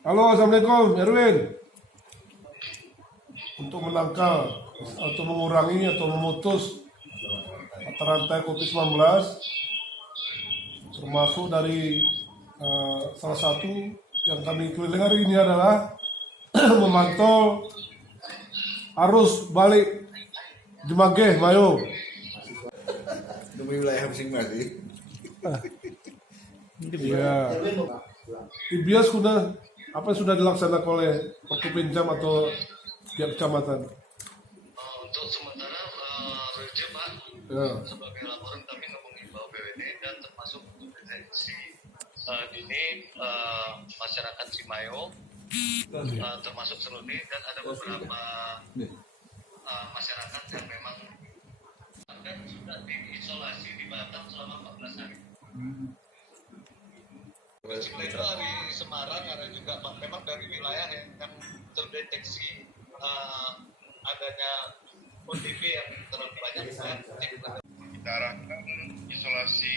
Halo, Assalamualaikum, Erwin. Untuk menangkal atau mengurangi atau memutus mata rantai COVID-19, termasuk dari salah satu yang kami keliling hari ini adalah memantau arus balik Jemageh, Mayo. Demi wilayah masing-masing. Ya, di Bias sudah apa sudah dilaksanakan oleh Perkupinjam atau tiap kecamatan. Untuk sementara Reja Pak, Ya. sebagai laporan kami mengimbau BWD dan termasuk untuk deteksi dini masyarakat Cimayo, termasuk Seruni, dan ada beberapa masyarakat yang memang akan sudah diisolasi di Batam selama 14 hari. Selain itu di Semarang ada juga memang dari wilayah yang terdeteksi adanya ODP yang terlalu banyak. Kita arahkan isolasi